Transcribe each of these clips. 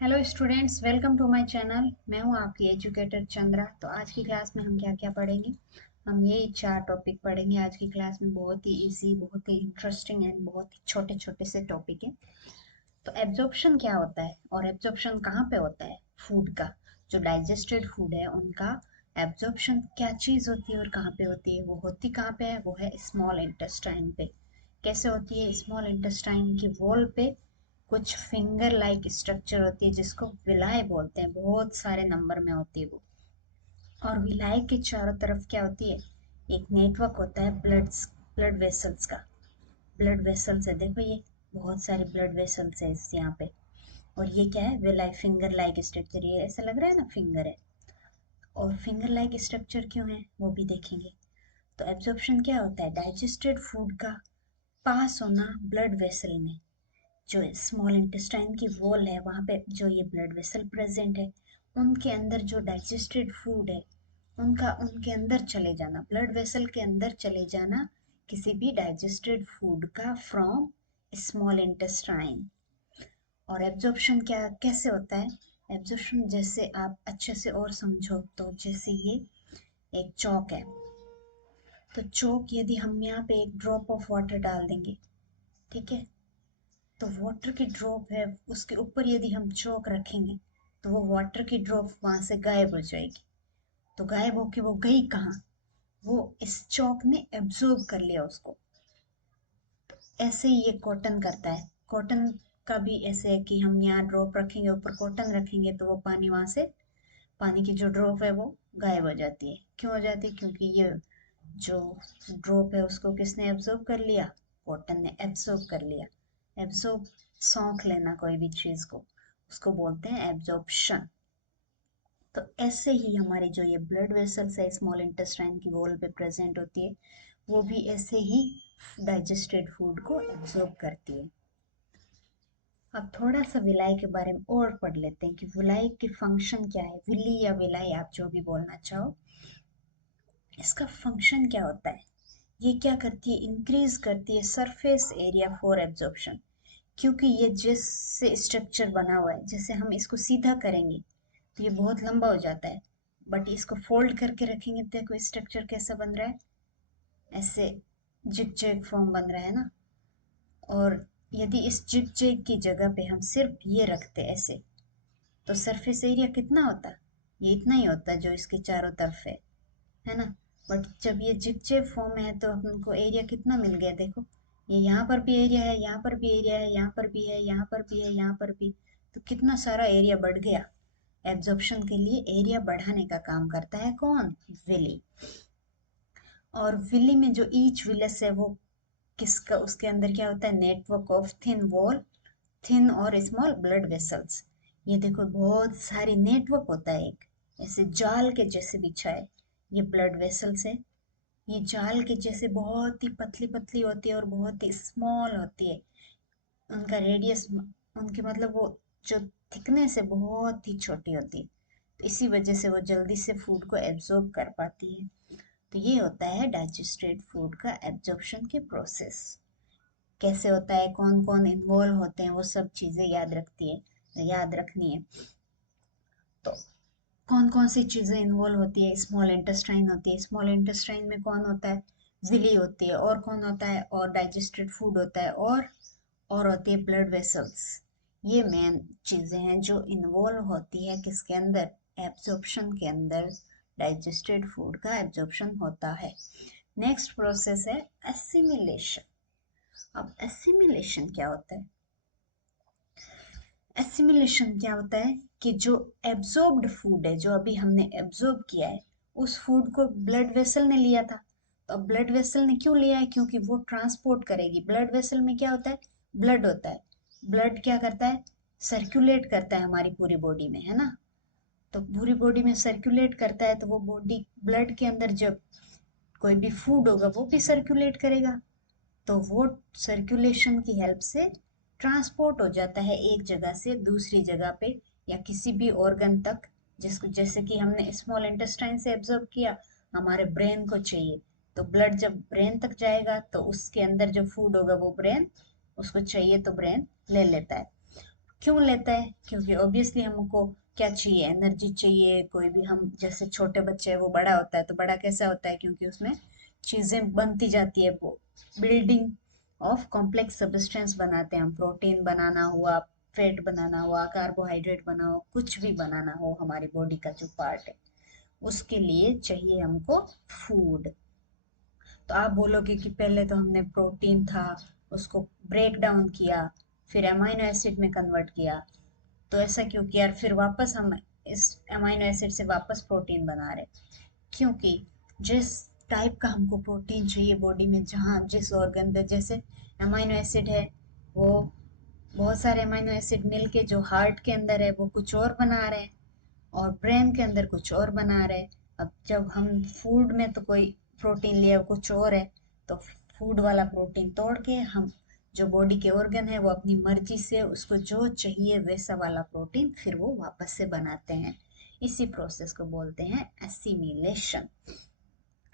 Hello students, welcome to my channel. मैं हूं आपकी एजुकेटर चंद्रा। तो आज की क्लास में हम क्या क्या पढ़ेंगे। हम यही 4 टॉपिक पढ़ेंगे आज की क्लास में। बहुत ही इजी, बहुत ही इंटरेस्टिंग एंड बहुत ही छोटे छोटे से टॉपिक है। तो एब्जॉर्प्शन क्या होता है और एब्जॉर्प्शन कहाँ पे होता है। फूड का, जो डाइजेस्टेड फूड है उनका एब्जॉर्प्शन क्या चीज़ होती है और कहाँ पे होती है। वो होती कहाँ पे है, वो है स्मॉल इंटेस्टाइन पे। कैसे होती है, स्मॉल इंटेस्टाइन की वॉल पे कुछ फिंगर लाइक स्ट्रक्चर होती है जिसको विलाय बोलते हैं। बहुत सारे नंबर में होती है वो। और विलाय के चारों तरफ क्या होती है, एक नेटवर्क होता है ब्लड वेसल्स का। ब्लड वेसल्स है, देखो ये बहुत सारे ब्लड वेसल्स है इस यहाँ पे। और ये क्या है, विलाय फिंगर लाइक स्ट्रक्चर। ये ऐसा लग रहा है ना फिंगर है। और फिंगर लाइक स्ट्रक्चर क्यों है वो भी देखेंगे। तो एब्जॉर्प्शन क्या होता है, डाइजेस्टेड फूड का पास होना ब्लड वेसल में। जो स्मॉल इंटेस्टाइन की वॉल है वहाँ पे जो ये ब्लड वेसल प्रेजेंट है, उनके अंदर जो डाइजेस्टेड फूड है उनका उनके अंदर चले जाना, ब्लड वेसल के अंदर चले जाना किसी भी डाइजेस्टेड फूड का फ्रॉम स्मॉल इंटेस्टाइन। और एब्जॉर्प्शन क्या कैसे होता है, एब्जॉर्प्शन जैसे आप अच्छे से और समझो तो जैसे ये एक चौक है। तो चौक यदि हम यहाँ पे एक ड्रॉप ऑफ वाटर डाल देंगे, ठीक है, तो वाटर की ड्रॉप है उसके ऊपर यदि हम चौक रखेंगे तो वो वाटर की ड्रॉप वहां से गायब हो जाएगी। तो गायब होके वो गई कहाँ, वो इस चौक ने एब्जॉर्ब कर लिया उसको। ऐसे ही ये कॉटन करता है। कॉटन का भी ऐसे है कि हम यहाँ ड्रॉप रखेंगे, ऊपर कॉटन रखेंगे तो वो पानी वहां से, पानी की जो ड्रॉप है वो गायब हो जाती है। क्यों हो जाती है, क्योंकि ये जो ड्रॉप है उसको किसने एब्जॉर्ब कर लिया, कॉटन ने एब्जॉर्ब कर लिया। एब्जॉर्ब, सौंख लेना कोई भी चीज को, उसको बोलते हैं एब्जॉर्प्शन। तो ऐसे ही हमारी जो ये ब्लड वेसल्स है स्मॉल इंटेस्टाइन की वॉल पे प्रेजेंट होती है, वो भी ऐसे ही डाइजेस्टेड फूड को एब्जॉर्ब करती है। अब थोड़ा सा विलाई के बारे में और पढ़ लेते हैं कि विलाई की फंक्शन क्या है। विली या विलाई आप जो भी बोलना चाहो, इसका फंक्शन क्या होता है। ये क्या करती है, इंक्रीज करती है सरफेस एरिया फॉर एब्जॉर्प्शन। क्योंकि ये जिससे स्ट्रक्चर बना हुआ है, जैसे हम इसको सीधा करेंगे तो ये बहुत लंबा हो जाता है, बट इसको फोल्ड करके रखेंगे तो देखो स्ट्रक्चर कैसा बन रहा है, ऐसे जिग जैग फॉर्म बन रहा है ना। और यदि इस जिग जैग की जगह पे हम सिर्फ ये रखते ऐसे, तो सरफेस एरिया कितना होता, ये इतना ही होता जो इसके चारों तरफ है ना। बट जब ये जिग जैग फॉर्म है तो हमको एरिया कितना मिल गया, देखो ये यहाँ पर भी एरिया है, यहाँ पर भी एरिया है, यहाँ पर भी है, यहाँ पर भी है, यहाँ पर भी। तो कितना सारा एरिया बढ़ गया। एब्जॉर्प्शन के लिए एरिया बढ़ाने का काम करता है कौन, विली। और विली में जो ईच विलस है वो किसका, उसके अंदर क्या होता है, network of thin wall, thin और स्मॉल ब्लड वेसल्स। ये देखो बहुत सारी नेटवर्क होता है, एक ऐसे जाल के जैसे बिछा है। ये ब्लड वेसल्स है, ये जाल के जैसे बहुत ही पतली पतली होती है और बहुत ही स्मॉल होती है। उनका रेडियस, उनके मतलब वो जो थिकनेस है बहुत ही छोटी होती है। तो इसी वजह से वो जल्दी से फूड को एब्जॉर्ब कर पाती है। तो ये होता है डाइजेस्टेड फूड का एब्जॉर्प्शन के प्रोसेस। कैसे होता है, कौन कौन इन्वॉल्व होते हैं, वो सब चीज़ें याद रखनी है। तो कौन कौन सी चीज़ें इन्वॉल्व होती है, स्मॉल इंटेस्टाइन होती है। स्मॉल इंटेस्टाइन में कौन होता है, विली होती है, और कौन होता है, और डाइजेस्टेड फूड होता है, और होती है ब्लड वेसल्स। ये मेन चीज़ें हैं जो इन्वॉल्व होती है किसके अंदर, एब्जॉर्प्शन के अंदर। डाइजेस्टेड फूड का एब्जॉर्प्शन होता है। नेक्स्ट प्रोसेस है एसिमिलेशन। अब एसिमिलेशन क्या होता है, एसिमिलेशन क्या होता है कि जो एब्जॉर्ब्ड फूड है, जो अभी हमने एब्जॉर्ब किया है, उस फूड को ब्लड वेसल ने लिया था। तो ब्लड वेसल ने क्यों लिया है, क्योंकि वो ट्रांसपोर्ट करेगी। ब्लड वेसल में क्या होता है, ब्लड होता है। ब्लड क्या करता है, सर्कुलेट करता है हमारी पूरी बॉडी में, है ना। तो पूरी बॉडी में सर्कुलेट करता है तो वो बॉडी ब्लड के अंदर जब कोई भी फूड होगा वो भी सर्कुलेट करेगा। तो वो सर्कुलेशन की हेल्प से ट्रांसपोर्ट हो जाता है एक जगह से दूसरी जगह पे, या किसी भी ऑर्गन तक। जिसको जैसे कि हमने स्मॉल इंटेस्टाइन से एब्जॉर्ब किया, हमारे ब्रेन को चाहिए, तो ब्लड जब ब्रेन तक जाएगा तो उसके अंदर जो फूड होगा वो ब्रेन उसको चाहिए तो ब्रेन ले लेता है। क्यों लेता है? क्योंकि ऑब्वियसली हमको क्या चाहिए, एनर्जी चाहिए। कोई भी हम जैसे छोटे बच्चे हैं, वो बड़ा होता है तो बड़ा कैसा होता है, क्योंकि उसमें चीजें बनती जाती है, वो बिल्डिंग ऑफ कॉम्प्लेक्स सब्सटेंस बनाते हैं हम। प्रोटीन बनाना हुआ, फैट बनाना हुआ, कार्बोहाइड्रेट बना हो, कुछ भी बनाना हो हमारी बॉडी का जो पार्ट है, उसके लिए चाहिए हमको फूड। तो आप बोलोगे कि पहले तो हमने प्रोटीन था, उसको ब्रेक डाउन किया, फिर अमाइनो एसिड में कन्वर्ट किया। तो ऐसा क्यों किया? और फिर वापस हम इस अमाइनो एसिड से वापस प्रोटीन बना रहे, क्योंकि जिस टाइप का हमको प्रोटीन चाहिए बॉडी में, जहाँ जिस ऑर्गन पे, जैसे अमाइनो एसिड है, वो बहुत सारे अमाइनो एसिड मिलके जो हार्ट के अंदर है वो कुछ और बना रहे हैं, और ब्रेन के अंदर कुछ और बना रहे हैं। अब जब हम फूड में तो कोई प्रोटीन लिया कुछ और है, तो फूड वाला प्रोटीन तोड़ के हम जो बॉडी के ऑर्गन है वो अपनी मर्जी से उसको जो चाहिए वैसा वाला प्रोटीन फिर वो वापस से बनाते हैं। इसी प्रोसेस को बोलते हैं एसिमिलेशन।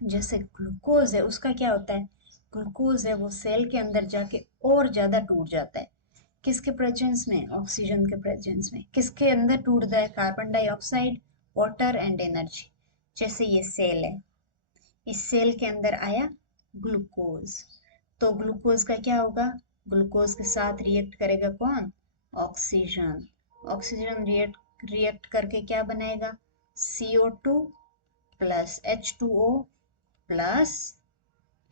जैसे ग्लूकोज है, उसका क्या होता है? ग्लूकोज है वो सेल के अंदर जाके और ज्यादा टूट जाता है। किसके प्रेजेंस में? ऑक्सीजन के प्रेजेंस में। किसके अंदर टूटता है? Carbon dioxide, water and energy. जैसे ये सेल है, इस सेल के अंदर आया ग्लूकोज, तो ग्लूकोज का क्या होगा? ग्लूकोज के साथ रिएक्ट करेगा कौन? ऑक्सीजन। ऑक्सीजन रिएक्ट रिएक्ट करके क्या बनाएगा? CO2 plus H2O plus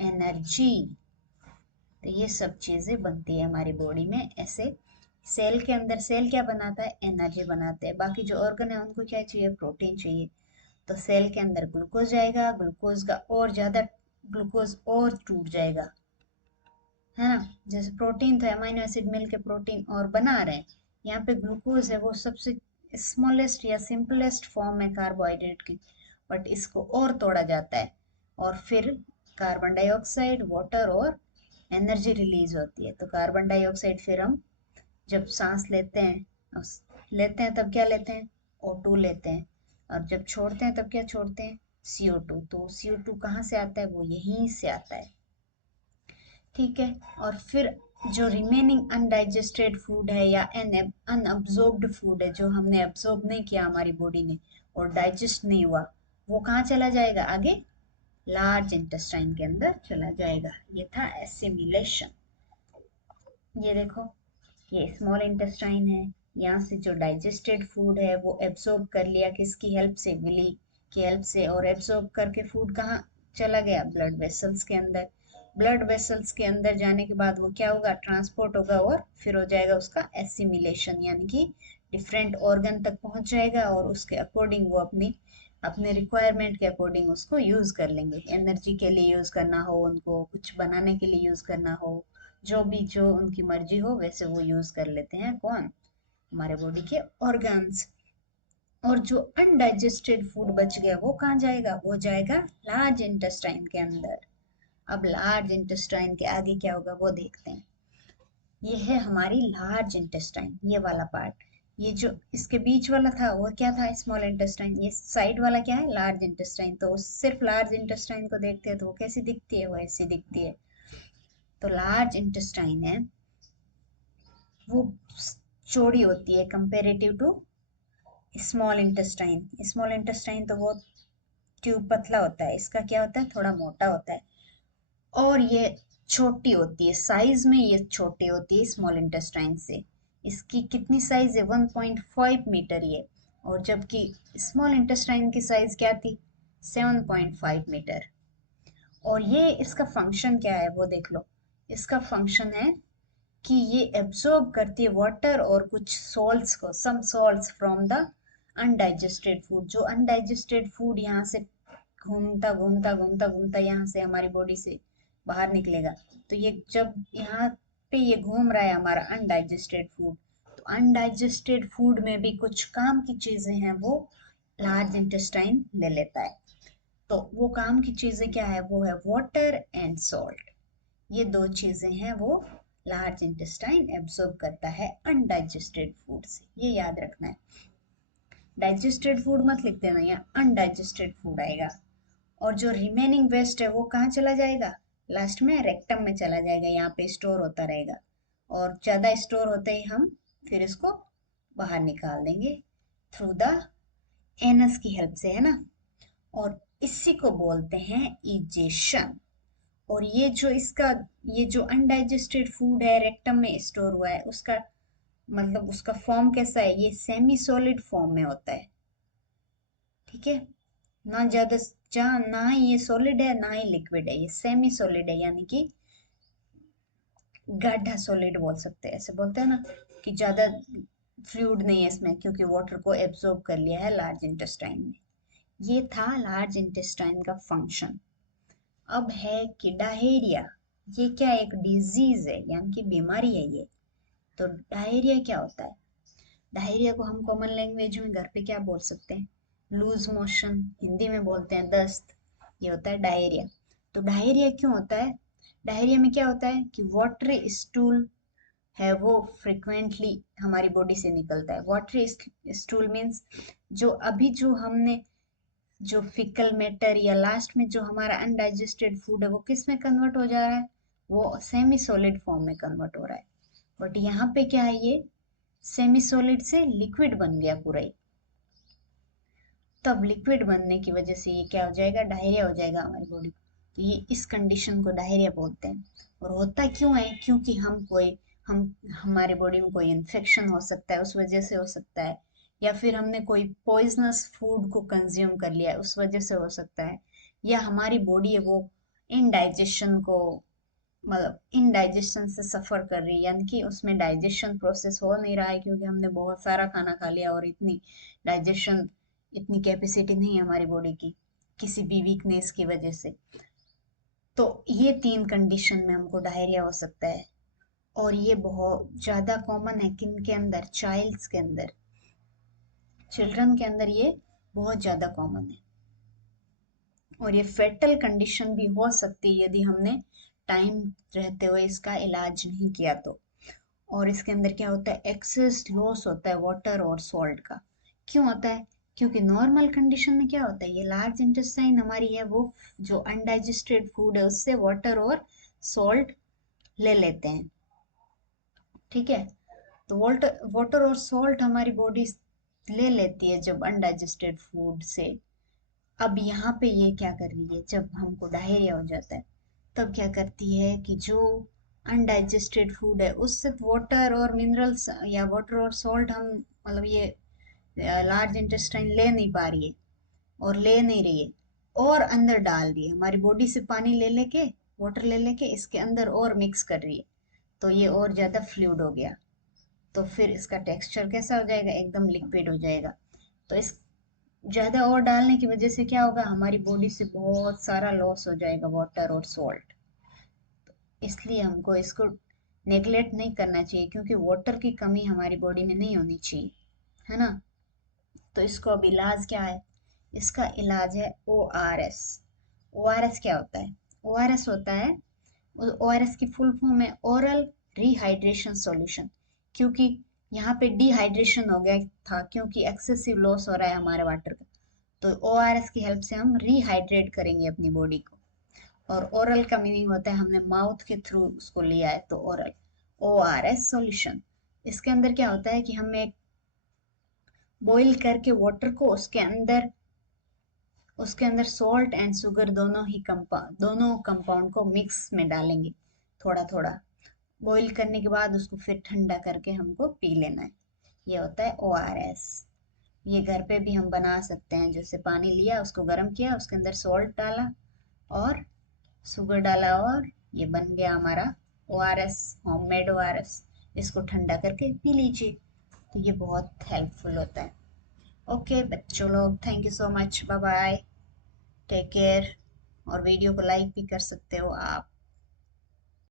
energy. तो ये सब चीजें बनती है हमारी बॉडी में ऐसे। सेल के अंदर सेल क्या बनाता है? एनर्जी बनाते हैं। बाकी जो ऑर्गन है उनको क्या चाहिए? प्रोटीन चाहिए। तो सेल के अंदर ग्लूकोज जाएगा, ग्लूकोज का और ज्यादा, ग्लूकोज और टूट जाएगा, है ना। जैसे प्रोटीन था, अमाइनो एसिड मिल के प्रोटीन और बना रहे हैं, यहाँ पे ग्लूकोज है वो सबसे स्मॉलेस्ट या सिंपलेस्ट फॉर्म है कार्बोहाइड्रेट की, बट इसको और तोड़ा जाता है, और फिर कार्बन डाइऑक्साइड, वाटर और एनर्जी रिलीज होती है। तो कार्बन डाइऑक्साइड फिर हम जब सांस लेते हैं, लेते हैं तब क्या लेते हैं? O2 लेते हैं, और जब छोड़ते हैं तब क्या छोड़ते हैं? CO2। तो CO2 कहाँ से आता है? वो यहीं से आता है, ठीक है। और फिर जो रिमेनिंग अनडाइजेस्टेड फूड है या अनअब्जॉर्ब्ड फूड है, जो हमने अब्जॉर्ब नहीं किया हमारी बॉडी ने और डाइजेस्ट नहीं हुआ, वो कहाँ चला जाएगा? आगे लार्ज इंटेस्टाइन के अंदर चला जाएगा। ये था एसिमिलेशन। ये देखो, ये स्मॉल इंटेस्टाइन है, यहाँ से जो डाइजेस्टेड फूड है वो एब्सॉर्ब कर लिया, किसकी हेल्प से? विली की हेल्प से। और एब्सॉर्ब करके फूड कहाँ चला गया? ब्लड वेसल्स के अंदर। ब्लड वेसल्स के अंदर जाने के बाद वो क्या होगा? ट्रांसपोर्ट होगा, और फिर हो जाएगा उसका एसिमिलेशन, यानी कि डिफरेंट ऑर्गन तक पहुंच जाएगा, और उसके अकॉर्डिंग वो अपनी अपने रिक्वायरमेंट के अकॉर्डिंग उसको यूज कर लेंगे। एनर्जी के लिए यूज करना हो, उनको कुछ बनाने के लिए यूज करना हो, जो भी जो उनकी मर्जी हो वैसे वो यूज कर लेते हैं। कौन? हमारे बॉडी के ऑर्गन्स। और जो अनडाइजेस्टेड फूड बच गया वो कहाँ जाएगा? वो जाएगा लार्ज इंटेस्टाइन के अंदर। अब लार्ज इंटेस्टाइन के आगे क्या होगा वो देखते हैं। ये है हमारी लार्ज इंटेस्टाइन, ये वाला पार्ट। ये जो इसके बीच वाला था वो क्या था? Small intestine. ये साइड वाला क्या है? Large intestine. तो सिर्फ लार्ज इंटेस्टाइन को देखते हैं तो वो कैसी दिखती है? वो ऐसी दिखती है। तो लार्ज इंटेस्टाइन है वो चौड़ी होती है comparative to small intestine. Small intestine तो वो ट्यूब पतला होता है, इसका क्या होता है? थोड़ा मोटा होता है। और ये छोटी होती है, साइज में ये छोटी होती है स्मॉल इंटेस्टाइन से। इसकी कितनी साइज है? 1.5 मीटर ये। और जबकि स्मॉल इंटेस्टाइन की साइज क्या थी? 7.5 मीटर। और ये इसका फंक्शन क्या है वो देख लो। इसका फंक्शन है कि ये एब्जॉर्ब करती है वाटर और कुछ सॉल्ट्स को, some salts from the undigested food. जो अनडाइजेस्टेड फूड यहाँ से घूमता घूमता घूमता घूमता यहाँ से हमारी बॉडी से बाहर निकलेगा, तो ये जब यहाँ पे ये घूम रहा है हमारा अनडाइजेस्टेड फूड, तो अनडाइजेस्टेड फूड में भी कुछ काम की चीजें हैं वो लार्ज इंटेस्टाइन ले लेता है। तो वो काम की चीजें क्या है? वो है वाटर एंड सॉल्ट। ये दो चीजें हैं वो लार्ज इंटेस्टाइन एब्सॉर्ब करता है अनडाइजेस्टेड फूड से। ये याद रखना है। डाइजेस्टेड फूड मत लिख देना, यहाँ अनडाइजेस्टेड फूड आएगा। और जो रिमेनिंग वेस्ट है वो कहाँ चला जाएगा? लास्ट में रेक्टम में चला जाएगा, यहाँ पे स्टोर होता रहेगा। और ज्यादा स्टोर होते ही हम फिर इसको बाहर निकाल देंगे थ्रू द एनस की हेल्प से, है ना। और इसी को बोलते हैं इजेशन। और ये जो अनडाइजेस्टेड फूड है रेक्टम में स्टोर हुआ है, उसका मतलब उसका फॉर्म कैसा है, ये सेमी सॉलिड फॉर्म में होता है, ठीक है। ना ज्यादा, जहाँ ना ही ये सॉलिड है ना ही लिक्विड है, ये सेमी सॉलिड है, यानी कि गाढ़ा सॉलिड बोल सकते हैं, ऐसे बोलते हैं ना कि ज्यादा फ्लूइड नहीं है इसमें, क्योंकि वाटर को एब्जॉर्ब कर लिया है लार्ज इंटेस्टाइन में। ये था लार्ज इंटेस्टाइन का फंक्शन। अब है कि डायरिया, ये क्या एक डिजीज है, यानी कि बीमारी है ये। तो डायरिया क्या होता है? डायरिया को हम कॉमन लैंग्वेज में घर पे क्या बोल सकते हैं? लूज मोशन, हिंदी में बोलते हैं दस्त, ये होता है डायरिया। तो डायरिया क्यों होता है? डायरिया में क्या होता है कि वाटरी स्टूल है वो फ्रिक्वेंटली हमारी बॉडी से निकलता है। वाटरी स्टूल मीन्स जो हमने जो फिकल मैटर या लास्ट में जो हमारा अनडाइजेस्टेड फूड है वो किस में कन्वर्ट हो जा रहा है? वो सेमी सॉलिड फॉर्म में कन्वर्ट हो रहा है। बट यहाँ पे क्या है, ये सेमी सॉलिड से लिक्विड बन गया पूरा ही। तब लिक्विड बनने की वजह से ये क्या हो जाएगा, डायरिया हो जाएगा हमारी बॉडी को। तो ये इस कंडीशन को डायरिया बोलते हैं। और होता क्यों है? क्योंकि हम हमारे बॉडी में कोई इन्फेक्शन हो सकता है, उस वजह से हो सकता है, या फिर हमने कोई पॉइजनस फूड को कंज्यूम कर लिया है, उस वजह से हो सकता है, या हमारी बॉडी है वो इनडाइजेशन को मतलब इनडाइजेशन से सफर कर रही है, यानी कि उसमें डाइजेशन प्रोसेस हो नहीं रहा है, क्योंकि हमने बहुत सारा खाना खा लिया और डाइजेशन इतनी कैपेसिटी नहीं है हमारी बॉडी की, किसी भी वीकनेस की वजह से। तो ये 3 कंडीशन में हमको डायरिया हो सकता है। और ये बहुत ज्यादा कॉमन है किन के अंदर? चाइल्ड्स के अंदर, चिल्ड्रन के अंदर ये बहुत ज्यादा कॉमन है। और ये फेटल कंडीशन भी हो सकती है यदि हमने टाइम रहते हुए इसका इलाज नहीं किया तो। और इसके अंदर क्या होता है, एक्सेस लॉस होता है वाटर और सॉल्ट का। क्यों होता है? क्योंकि नॉर्मल कंडीशन में क्या होता है, ये लार्ज इंटेस्टाइन हमारी है वो जो अनडाइजेस्टेड फूड है उससे वाटर और सॉल्ट ले लेते हैं, ठीक है। तो वाटर वाटर और सॉल्ट हमारी बॉडी ले लेती है जब अनडाइजेस्टेड फूड से। अब यहाँ पे ये क्या कर रही है, जब हमको डायरिया हो जाता है तब क्या करती है कि जो अनडाइजेस्टेड फूड है उससे वाटर और मिनरल्स या वाटर और सॉल्ट हम मतलब ये लार्ज इंटेस्टाइन ले नहीं पा रही है और ले नहीं रही है, और अंदर डाल रही है, हमारी बॉडी से पानी ले लेके वाटर ले लेके इसके अंदर और मिक्स कर रही है। तो ये और ज्यादा फ्लूइड हो गया, तो फिर इसका टेक्सचर कैसा हो जाएगा, एकदम लिक्विड हो जाएगा। तो इस ज्यादा और डालने की वजह से क्या होगा, हमारी बॉडी से बहुत सारा लॉस हो जाएगा वाटर और सॉल्ट। इसलिए हमको इसको नेग्लेक्ट नहीं करना चाहिए, क्योंकि वाटर की कमी हमारी बॉडी में नहीं होनी चाहिए, है ना। तो इसको अब इलाज क्या है? इसका इलाज है O R S. O R S क्या होता है? ओ आर एस होता है, ओ आर एस की फुल फॉर्म है ओरल रिहाइड्रेशन सॉल्यूशन। क्योंकि यहाँ पे डिहाइड्रेशन हो गया था, क्योंकि एक्सेसिव लॉस हो रहा है हमारे वाटर का। तो ओ आर एस की हेल्प से हम रिहाइड्रेट करेंगे अपनी बॉडी को। और ओरल का मीनिंग होता है हमने माउथ के थ्रू उसको लिया है, तो oral, O R S solution. इसके अंदर क्या होता है कि हम एक बॉईल करके वाटर को उसके अंदर सॉल्ट एंड शुगर दोनों कंपाउंड को मिक्स में डालेंगे थोड़ा थोड़ा। बॉईल करने के बाद उसको फिर ठंडा करके हमको पी लेना है। ये होता है ओ आर एस। ये घर पे भी हम बना सकते हैं, जैसे पानी लिया उसको गर्म किया, उसके अंदर सॉल्ट डाला और शुगर डाला, और ये बन गया हमारा O R S, homemade O R S. इसको ठंडा करके पी लीजिए, तो ये बहुत हेल्पफुल होता है। ओके बच्चों लोग, thank you so much, bye bye, take care. और वीडियो को लाइक भी कर सकते हो आप।